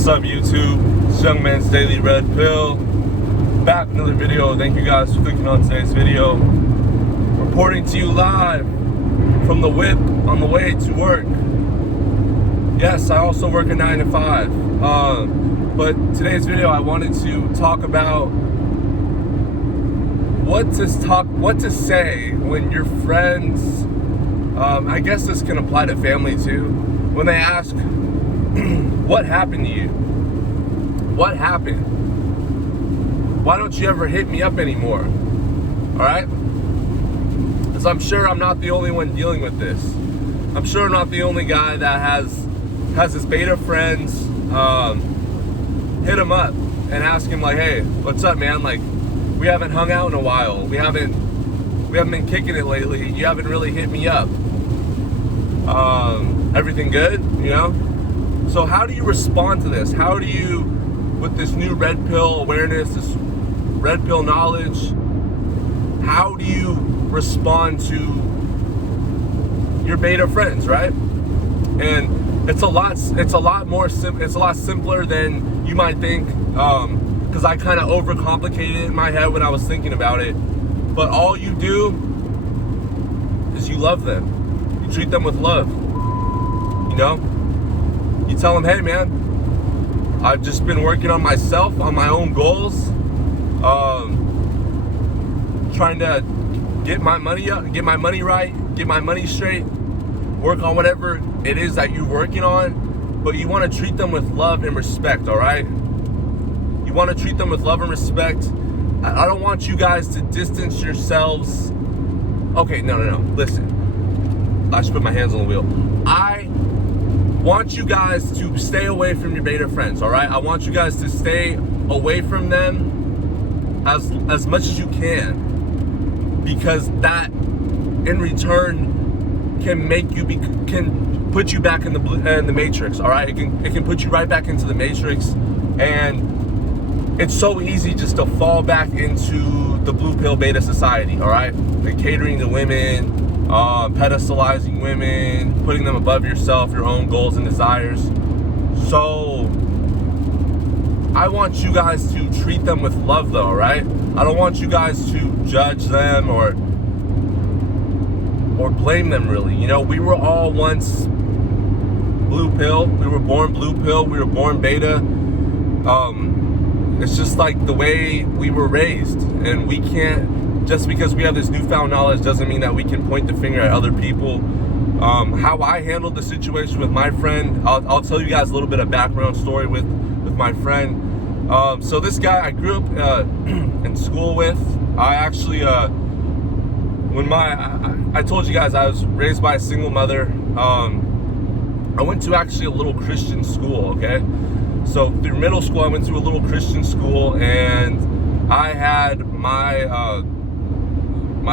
What's up, YouTube? It's Young Man's Daily Red Pill. Back with another video. Thank you guys for clicking on today's video. Reporting to you live from the whip on the way to work. Yes, I also work a 9 to 5. But today's video, I wanted to talk about what to say when your friends. I guess this can apply to family too. When they ask, what happened to you? What happened? Why don't you ever hit me up anymore? Alright? Because I'm sure I'm not the only one dealing with this. I'm sure I'm not the only guy that has his beta friends hit him up and ask him like, hey, what's up, man? Like, we haven't hung out in a while. We haven't been kicking it lately. You haven't really hit me up. Everything good, you know? So how do you respond to this? How do you, with this new red pill awareness, this red pill knowledge, how do you respond to your beta friends, right? And it's a lot simpler than you might think, because I kind of overcomplicated it in my head when I was thinking about it. But all you do is you love them. You treat them with love, you know? You tell them, hey man, I've just been working on myself, on my own goals, trying to get my money up, get my money right, get my money straight, work on whatever it is that you're working on, but you want to treat them with love and respect, all right? You want to treat them with love and respect. I don't want you guys to distance yourselves. Okay, no, listen. I should put my hands on the wheel. I want you guys to stay away from your beta friends, all right? I want you guys to stay away from them as much as you can, because that in return can put you back in the matrix, all right? It can put you right back into the matrix, and it's so easy just to fall back into the blue pill beta society, all right? Like catering to women, pedestalizing women, putting them above yourself, your own goals and desires. So I want you guys to treat them with love though, right? I don't want you guys to judge them or blame them, really. You know, we were all once blue pill. We were born blue pill. We were born beta. It's just like the way we were raised, and we can't, just because we have this newfound knowledge doesn't mean that we can point the finger at other people. How I handled the situation with my friend, I'll tell you guys a little bit of background story with my friend. So this guy I grew up in school with. I actually, I told you guys I was raised by a single mother. I went to actually a little Christian school, okay? So through middle school, I went to a little Christian school, and I had my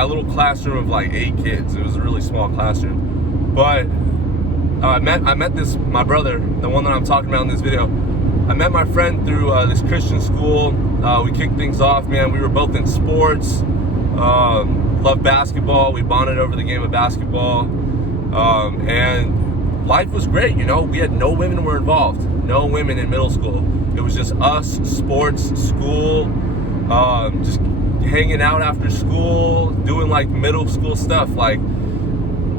little classroom of like 8 kids. It was a really small classroom. But I met my brother, the one that I'm talking about in this video. I met my friend through this Christian school. We kicked things off, man. We were both in sports, loved basketball. We bonded over the game of basketball, and life was great, you know. We had no women were involved, no women in middle school. It was just us, sports, school, just hanging out after school, doing like middle school stuff, like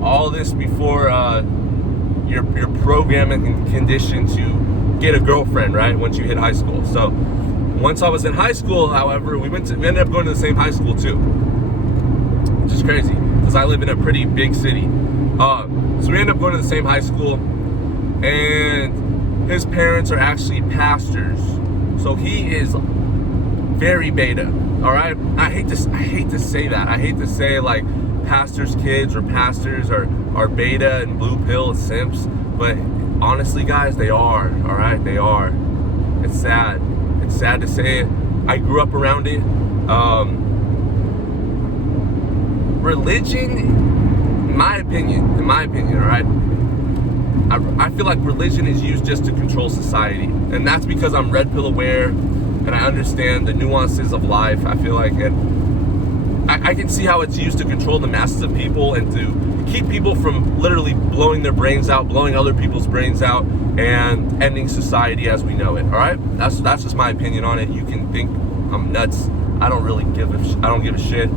all this before you're programming and conditioned to get a girlfriend, right? Once you hit high school. So once I was in high school, however, we ended up going to the same high school too, which is crazy because I live in a pretty big city. So we ended up going to the same high school, and his parents are actually pastors. So he is very beta, all right? I hate to say that. I hate to say like pastors' kids or pastors are beta and blue pill simps, but honestly, guys, they are, all right? They are. It's sad. It's sad to say it. I grew up around it. Religion, in my opinion, all right? I feel like religion is used just to control society, and that's because I'm red pill aware and I understand the nuances of life. I feel like I can see how it's used to control the masses of people and to keep people from literally blowing their brains out, blowing other people's brains out, and ending society as we know it. All right, that's just my opinion on it. You can think I'm nuts. I don't give a shit.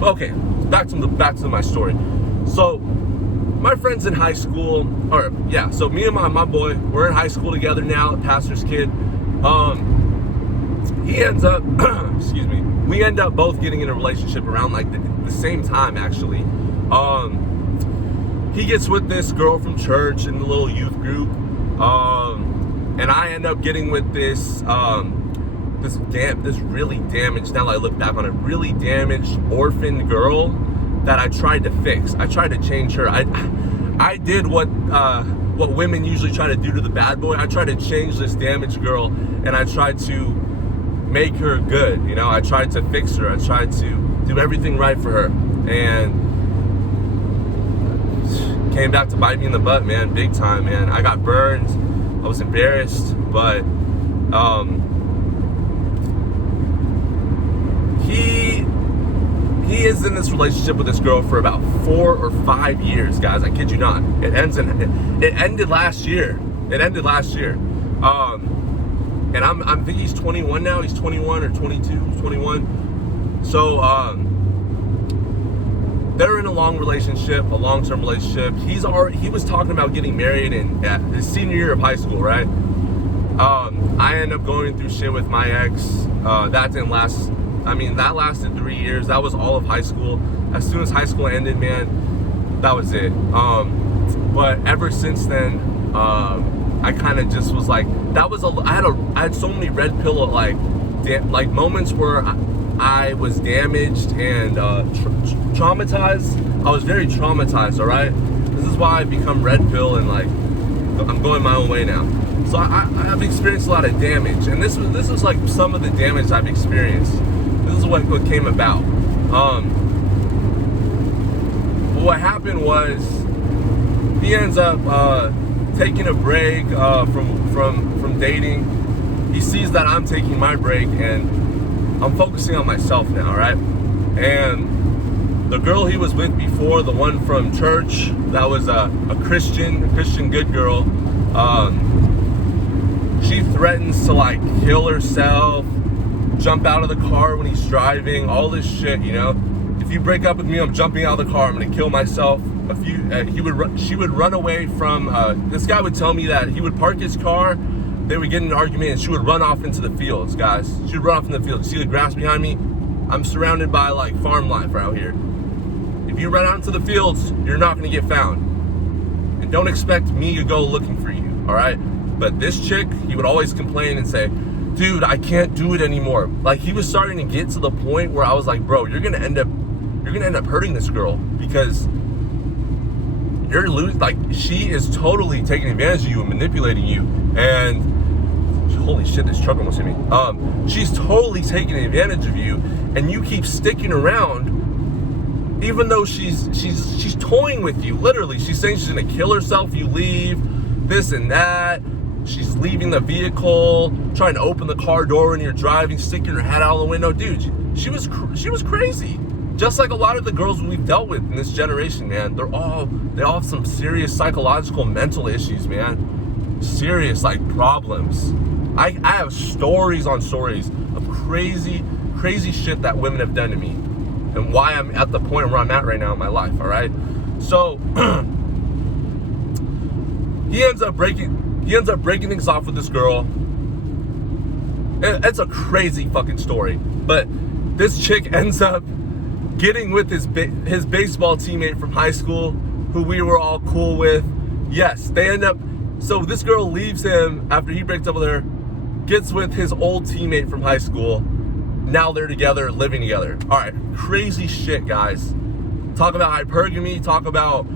But okay, back to my story. So my friends in high school, so me and my boy, we're in high school together now, pastor's kid. He ends up, excuse me, we end up both getting in a relationship around like the same time, actually. He gets with this girl from church in the little youth group, and I end up getting with this really damaged, now that I look back on it, really damaged orphan girl that I tried to fix. I tried to change her. I did what women usually try to do to the bad boy. I tried to change this damaged girl, and I tried to make her good. You know, I tried to fix her. I tried to do everything right for her, and came back to bite me in the butt, man, big time, man. I got burned. I was embarrassed, but he is in this relationship with this girl for about 4 or 5 years, guys. I kid you not. It ended last year. And I think he's 21 now. He's 21 or 22, 21. So they're in a long-term relationship. He was talking about getting married at his senior year of high school, right? I ended up going through shit with my ex. That didn't last. I mean, that lasted 3 years. That was all of high school. As soon as high school ended, man, that was it. But ever since then, I kind of just was like, I had so many red pill like moments where I was damaged and traumatized. I was very traumatized. All right, this is why I become red pill and like I'm going my own way now. So I've experienced a lot of damage, and this was like some of the damage I've experienced. This is what came about. But what happened was he ends up taking a break from dating. He sees that I'm taking my break, and I'm focusing on myself now, right? And the girl he was with before, the one from church, that was a Christian good girl. She threatens to like kill herself, jump out of the car when he's driving, all this shit, you know. If you break up with me, I'm jumping out of the car, I'm gonna kill myself. She would run away from, this guy would tell me that he would park his car, they would get in an argument, and she would run off into the fields, guys. She would run off into the fields. See the grass behind me? I'm surrounded by like farm life out here. If you run out into the fields, you're not gonna get found. And don't expect me to go looking for you, all right? But this chick, he would always complain and say, dude, I can't do it anymore. Like, he was starting to get to the point where I was like, bro, you're gonna end up hurting this girl, because you're losing. Like, she is totally taking advantage of you and manipulating you. And holy shit, this truck almost hit me. She's totally taking advantage of you, and you keep sticking around, even though she's toying with you. Literally, she's saying she's gonna kill herself if you leave, this and that. She's leaving the vehicle, trying to open the car door when you're driving, sticking her head out the window. Dude, she was crazy. Just like a lot of the girls we've dealt with in this generation, man. They all have some serious psychological, mental issues, man. Serious, like, problems. I have stories on stories of crazy shit that women have done to me, and why I'm at the point where I'm at right now in my life, all right? So, he ends up breaking things off with this girl. It's a crazy fucking story. But this chick ends up getting with his baseball teammate from high school, who we were all cool with. Yes, they end up. So this girl leaves him after he breaks up with her, gets with his old teammate from high school. Now they're together, living together. All right, crazy shit, guys. Talk about hypergamy. Talk about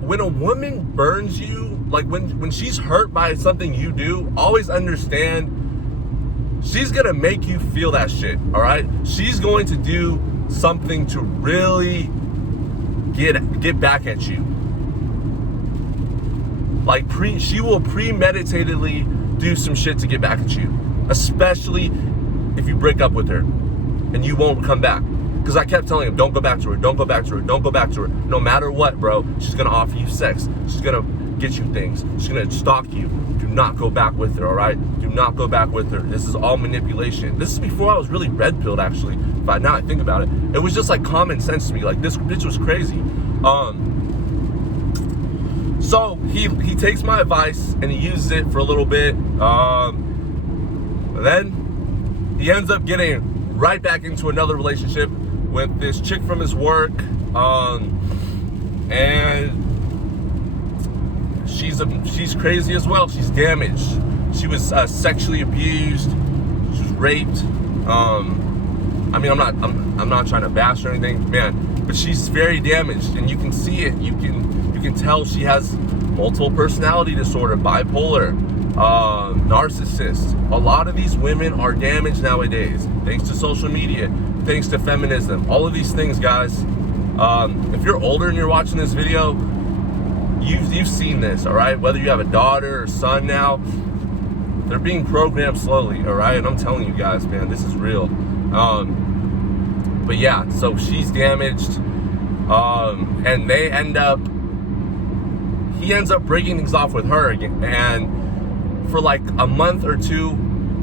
when a woman burns you, like when she's hurt by something you do, always understand she's gonna make you feel that shit, all right? She's going to do something to really get back at you. Like she will premeditatedly do some shit to get back at you, especially if you break up with her and you won't come back. Because I kept telling him, don't go back to her, don't go back to her, don't go back to her. No matter what, bro, she's gonna offer you sex. She's gonna get you things. She's gonna stalk you. Do not go back with her, all right? Do not go back with her. This is all manipulation. This is before I was really red-pilled, actually. But now I think about it, it was just like common sense to me. Like, this bitch was crazy. So he takes my advice and he uses it for a little bit. Then he ends up getting right back into another relationship with this chick from his work. And she's crazy as well. She's damaged. She was sexually abused. She was raped. I mean, I'm not trying to bash or anything, man, but she's very damaged, and you can see it. You can tell she has multiple personality disorder, bipolar, narcissist. A lot of these women are damaged nowadays, thanks to social media, thanks to feminism, all of these things, guys. If you're older and you're watching this video, you've seen this, all right? Whether you have a daughter or son now, they're being programmed slowly, all right? And I'm telling you guys, man, this is real. But yeah, so she's damaged, and he ends up breaking things off with her again, and for like a month or two,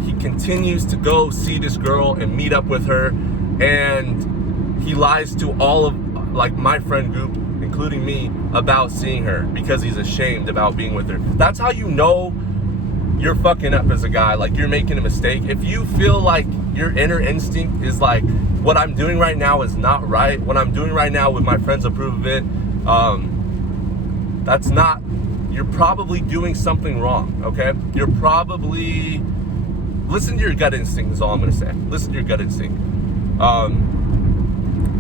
he continues to go see this girl and meet up with her, and he lies to all of like my friend group, including me, about seeing her because he's ashamed about being with her. That's how you know you're fucking up as a guy, like you're making a mistake. If you feel like your inner instinct is like, what I'm doing right now is not right, what I'm doing right now with my friends approve of it, that's not, you're probably doing something wrong, okay? You're probably, listen to your gut instinct is all I'm gonna say. Listen to your gut instinct.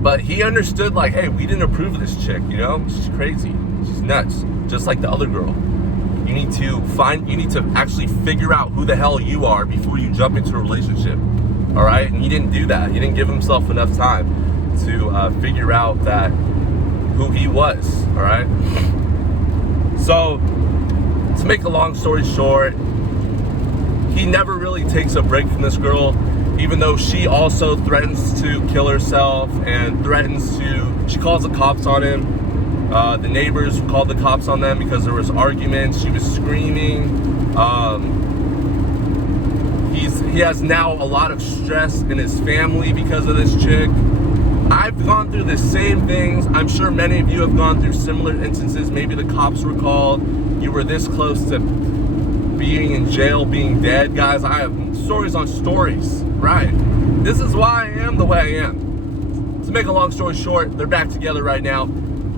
But he understood, like, hey, we didn't approve of this chick, you know? She's crazy, she's nuts, just like the other girl. You need to actually figure out who the hell you are before you jump into a relationship, all right? And he didn't do that. He didn't give himself enough time to figure out that who he was, all right? So, to make a long story short, he never really takes a break from this girl, even though she also threatens to kill herself and threatens to, she calls the cops on him. The neighbors called the cops on them because there was arguments. She was screaming. He has now a lot of stress in his family because of this chick. I've gone through the same things. I'm sure many of you have gone through similar instances. Maybe the cops were called. You were this close to being in jail, being dead. Guys, I have stories on stories, right? This is why I am the way I am. To make a long story short, they're back together right now.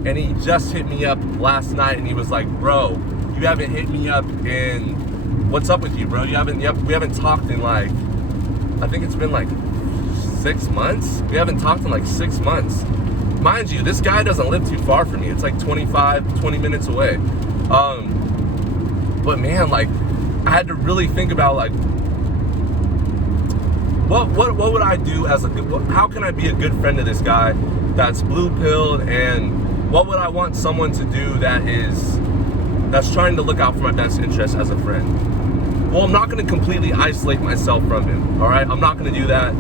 And he just hit me up last night and he was like, bro, you haven't hit me up in, what's up with you, bro? We haven't talked in like, I think it's been like 6 months. We haven't talked in like 6 months. Mind you, this guy doesn't live too far from me. It's like 20 minutes away. But man, like, I had to really think about like, what would I do as how can I be a good friend to this guy that's blue-pilled, and what would I want someone to do that's trying to look out for my best interest as a friend? Well, I'm not going to completely isolate myself from him, all right? I'm not going to do that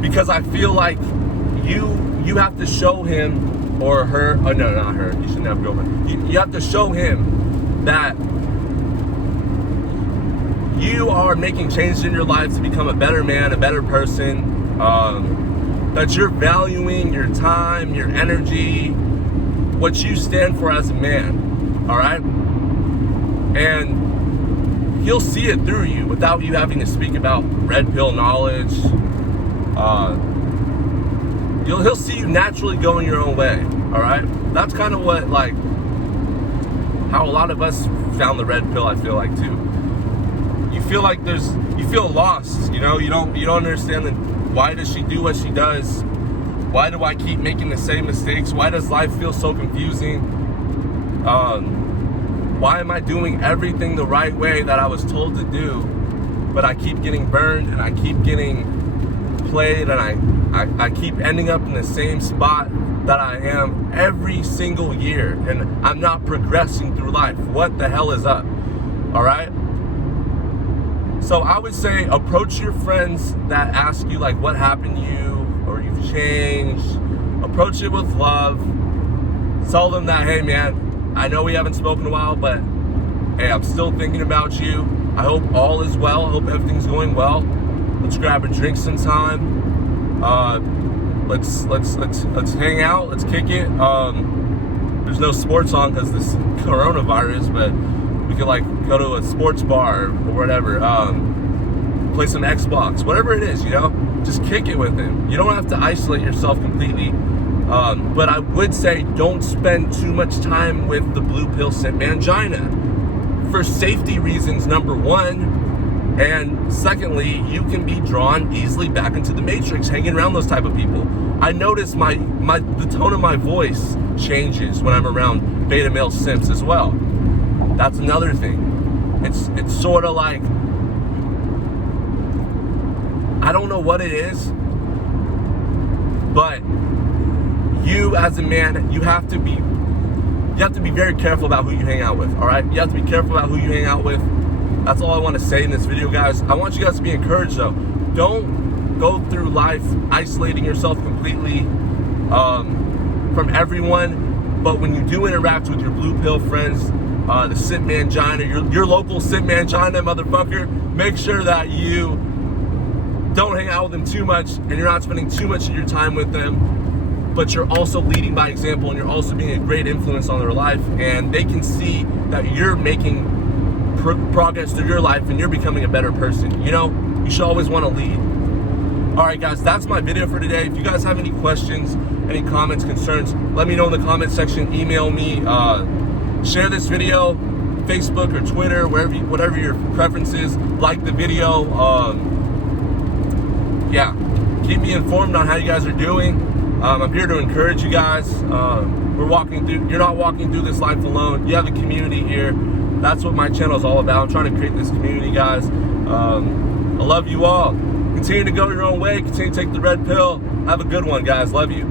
because I feel like you have to show him or her, oh no, not her, you shouldn't have a girlfriend. You have to show him that you are making changes in your life to become a better man, a better person, that you're valuing your time, your energy, what you stand for as a man, all right? And he'll see it through you without you having to speak about red pill knowledge. He'll see you naturally going your own way, all right? That's kind of what, like, how a lot of us found the red pill, I feel like, too. You feel like you feel lost, you know? You don't understand why does she do what she does? Why do I keep making the same mistakes? Why does life feel so confusing? Why am I doing everything the right way that I was told to do, but I keep getting burned and I keep getting played and I keep ending up in the same spot that I am every single year, and I'm not progressing through life? What the hell is up? All right? So I would say approach your friends that ask you like what happened to you or you've changed. Approach it with love. Tell them that, hey man, I know we haven't spoken in a while, but hey, I'm still thinking about you. I hope all is well. I hope everything's going well. Let's grab a drink sometime. Let's hang out. Let's kick it. There's no sports on because this coronavirus, but we could like go to a sports bar or whatever. Play some Xbox, whatever it is, you know. Just kick it with him. You don't have to isolate yourself completely. But I would say don't spend too much time with the blue pill simp mangina. For safety reasons, number one, and secondly, you can be drawn easily back into the matrix hanging around those type of people. I notice the tone of my voice changes when I'm around beta male simps as well. That's another thing. It's sort of like, I don't know what it is, but you as a man, you have to be very careful about who you hang out with, all right? You have to be careful about who you hang out with. That's all I want to say in this video, guys. I want you guys to be encouraged, though. Don't go through life isolating yourself completely from everyone. But when you do interact with your blue pill friends, the simp mangina, your local simp mangina motherfucker, make sure that you don't hang out with them too much and you're not spending too much of your time with them. But you're also leading by example and you're also being a great influence on their life, and they can see that you're making progress through your life and you're becoming a better person. You know, you should always want to lead. All right, guys, that's my video for today. If you guys have any questions, any comments, concerns, let me know in the comment section. Email me, share this video, Facebook or Twitter, whatever your preference is. Like the video. Yeah, keep me informed on how you guys are doing. I'm here to encourage you guys. You're not walking through this life alone. You have a community here. That's what my channel is all about. I'm trying to create this community, guys. I love you all. Continue to go your own way. Continue to take the red pill. Have a good one, guys. Love you.